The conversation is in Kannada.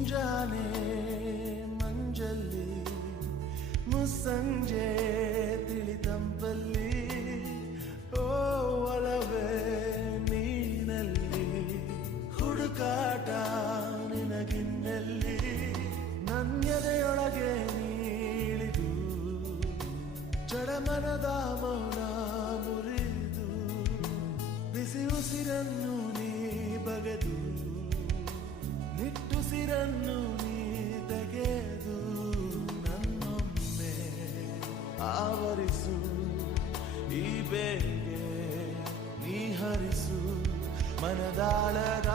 ಮುಂಜಾನೆ ಮಂಜಲ್ಲಿ ಮುಸ್ಸಂಜೆ ತಿಳಿತಂಪಲ್ಲಿ ಓ ಒಲವೇ ನೀನಲ್ಲಿ ಹುಡುಕಾಟ ನಿನಗಿನ್ನಲ್ಲಿ ನನ್ಯದೆಯೊಳಗೆ ನೀಳಿದು ಜಡಮನದ ಮೌನ ಮುರಿದು ಬಿಸಿ ಉಸಿರನ್ನು ನೀ ಬಗೆದು ನಿಟ್ಟುಸಿರನ್ನು ನೀ ತೆಗೆದು ನನ್ನೊಮ್ಮೆ ಆವರಿಸು ಈ ಬೇಗೆ ನೀ ಹರಿಸು ಮನದಾಳದ